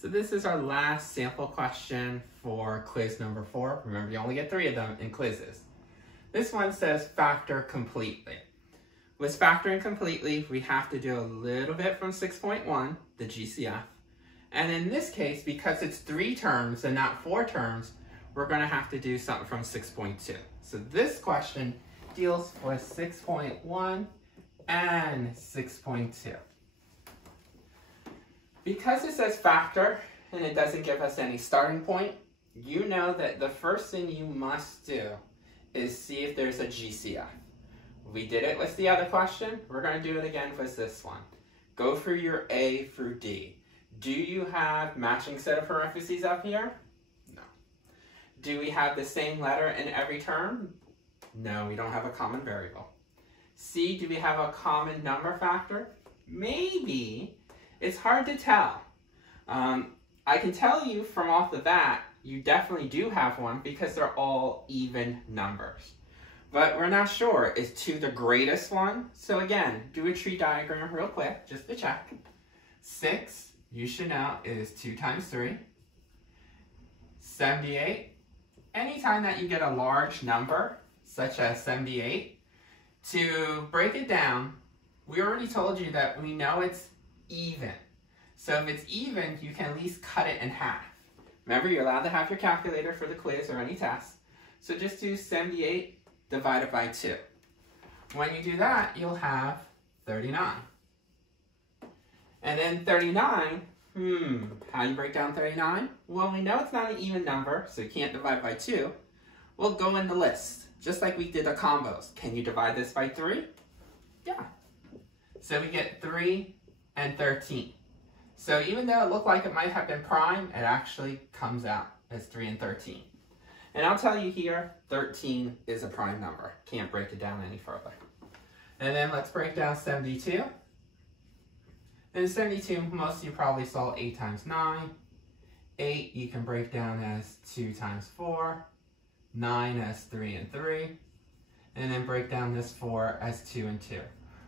So this is our last sample question for quiz number 4. Remember, you only get 3 of them in quizzes. This one says factor completely. With factoring completely, we have to do a little bit from 6.1, the GCF. And in this case, because it's 3 terms and not 4 terms, we're going to have to do something from 6.2. So this question deals with 6.1 and 6.2. Because it says factor and it doesn't give us any starting point, you know that the first thing you must do is see if there's a GCF. We did it with the other question. We're going to do it again with this one. Go through your A through D. Do you have matching set of parentheses up here? No. Do we have the same letter in every term? No, we don't have a common variable. C, do we have a common number factor? Maybe. It's hard to tell. I can tell you from off the bat, you definitely do have one because they're all even numbers. But we're not sure. Is 2 the greatest one? So again, do a tree diagram real quick, just to check. 6, you should know, is 2 times 3. 78, anytime that you get a large number, such as 78, to break it down, we already told you that we know it's even. So if it's even, you can at least cut it in half. Remember, you're allowed to have your calculator for the quiz or any test. So just do 78 divided by 2. When you do that, you'll have 39. And then 39, how do you break down 39? Well, we know it's not an even number, so you can't divide by 2. We'll go in the list, just like we did the combos. Can you divide this by 3? Yeah. So we get 3 and 13. So even though it looked like it might have been prime, it actually comes out as 3 and 13. And I'll tell you here, 13 is a prime number. Can't break it down any further. And then let's break down 72. In 72, most of you probably saw 8 times 9. 8 you can break down as 2 times 4. 9 as 3 and 3. And then break down this 4 as 2 and 2.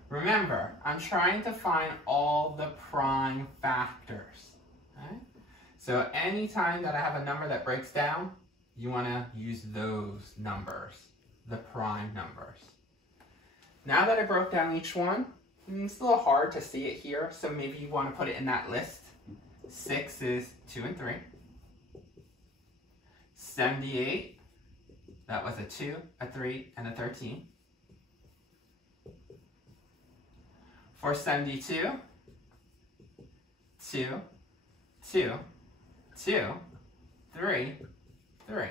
Remember, I'm trying to find all the prime factors. Okay? So anytime that I have a number that breaks down, you want to use those numbers, the prime numbers. Now that I broke down each one, it's a little hard to see it here, so maybe you want to put it in that list. 6 is 2 and 3. 78, that was a 2, a 3, and a 13. For 72, 2, 2, 2, 3, 3.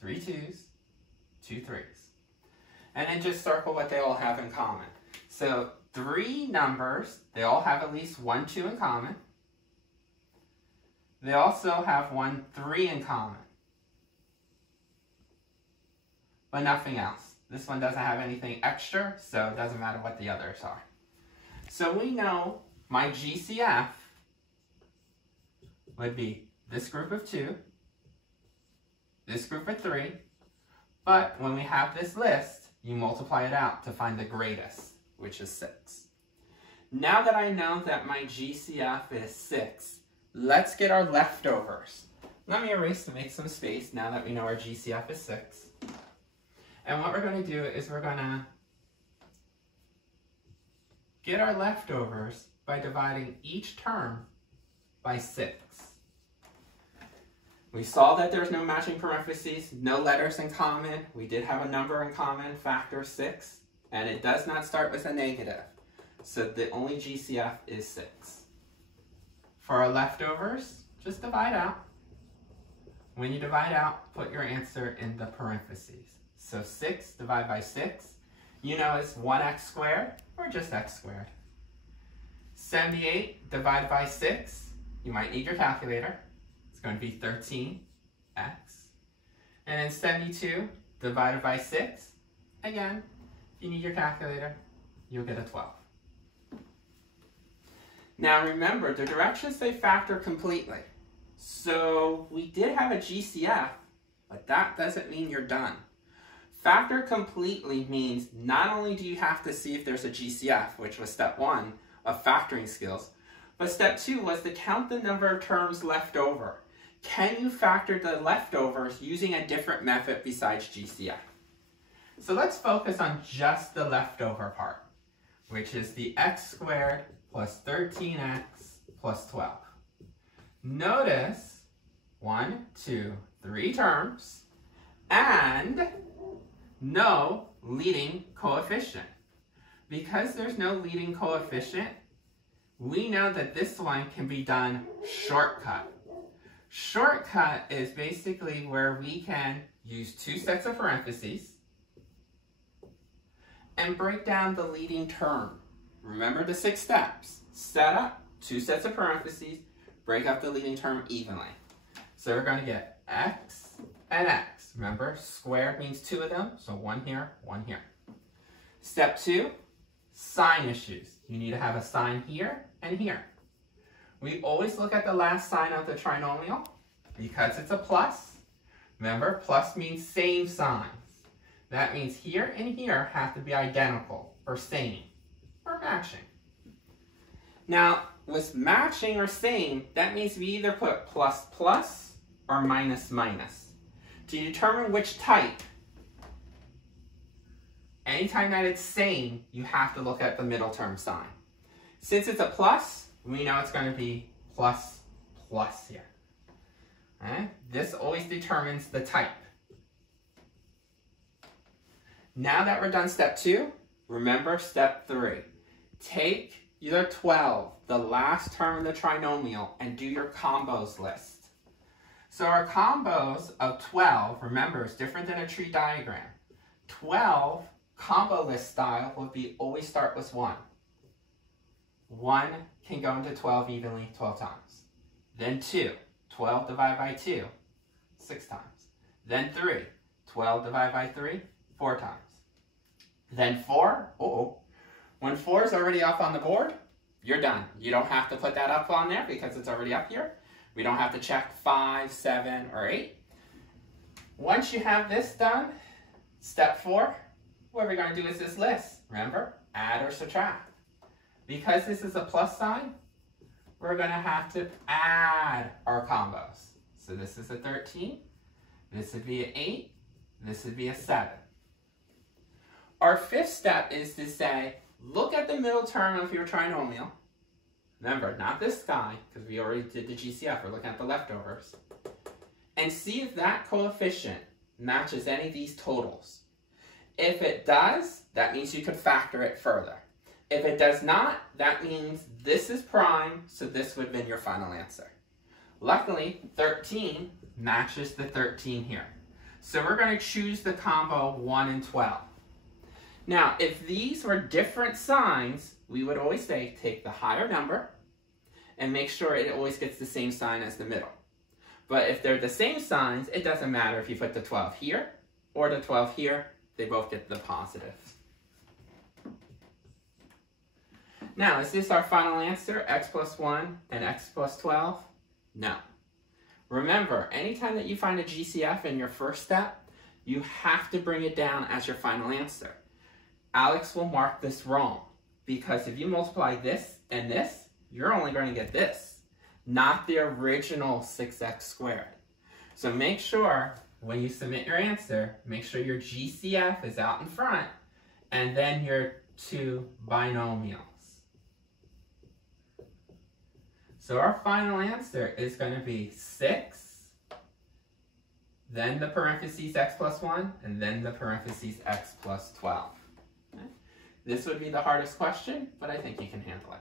3 2s, 2 3s. And then just circle what they all have in common. So 3 numbers, they all have at least 1 2 in common. They also have 1 3 in common. But nothing else. This one doesn't have anything extra, so it doesn't matter what the others are. So we know my GCF would be this group of 2, this group of 3, but when we have this list, you multiply it out to find the greatest, which is 6. Now that I know that my GCF is 6, let's get our leftovers. Let me erase to make some space now that we know our GCF is 6. And what we're going to do is we're going to get our leftovers by dividing each term by 6. We saw that there's no matching parentheses, no letters in common. We did have a number in common, factor 6, and it does not start with a negative. So the only GCF is 6. For our leftovers, just divide out. When you divide out, put your answer in the parentheses. So 6 divided by 6, you know it's 1x squared or just x squared. 78 divided by 6, you might need your calculator. It's going to be 13x. And then 72 divided by 6, again, if you need your calculator, you'll get a 12. Now remember, the directions say factor completely. So we did have a GCF, but that doesn't mean you're done. Factor completely means not only do you have to see if there's a GCF, which was step 1 of factoring skills, But step 2 was to count the number of terms left over. Can you factor the leftovers using a different method besides GCF? So let's focus on just the leftover part, which is the x squared plus 13x plus 12. Notice 1, 2, 3 terms and no leading coefficient. Because there's no leading coefficient, we know that this one can be done shortcut. Shortcut is basically where we can use 2 sets of parentheses and break down the leading term. Remember the 6 steps. Set up, 2 sets of parentheses, break up the leading term evenly. So we're going to get x and x. Remember, squared means 2 of them, so 1 here, 1 here. Step 2, sign issues. You need to have a sign here and here. We always look at the last sign of the trinomial because it's a plus. Remember, plus means same signs. That means here and here have to be identical, or same, or matching. Now, with matching or same, that means we either put plus plus or minus minus. To determine which type, anytime that it's same, you have to look at the middle term sign. Since it's a plus, we know it's going to be plus plus here. Okay? This always determines the type. Now that we're done step 2, remember step 3. Take your 12, the last term of the trinomial, and do your combos list. So our combos of 12, remember, is different than a tree diagram. 12 combo list style would be always start with 1. 1 can go into 12 evenly 12 times. Then 2, 12 divided by 2, 6 times. Then 3, 12 divided by 3, 4 times. Then 4, when 4 is already up on the board, you're done. You don't have to put that up on there because it's already up here. We don't have to check 5, 7, or 8. Once you have this done, step 4, what we're going to do is this list. Remember, add or subtract. Because this is a plus sign, we're going to have to add our combos. So this is a 13, this would be an 8, this would be a 7. Our 5th step is to say, look at the middle term of your trinomial. Remember, not this guy, because we already did the GCF, we're looking at the leftovers. And see if that coefficient matches any of these totals. If it does, that means you could factor it further. If it does not, that means this is prime, so this would have been your final answer. Luckily, 13 matches the 13 here. So we're going to choose the combo 1 and 12. Now, if these were different signs, we would always say take the higher number and make sure it always gets the same sign as the middle. But if they're the same signs, it doesn't matter if you put the 12 here or the 12 here, they both get the positive. Now, is this our final answer, x plus 1 and x plus 12? No. Remember, anytime that you find a GCF in your first step, you have to bring it down as your final answer. Alex will mark this wrong, because if you multiply this and this, you're only going to get this, not the original 6x squared. So make sure, when you submit your answer, make sure your GCF is out in front, and then your 2 binomials. So our final answer is going to be 6, then the parentheses x plus 1, and then the parentheses x plus 12. Okay? This would be the hardest question, but I think you can handle it.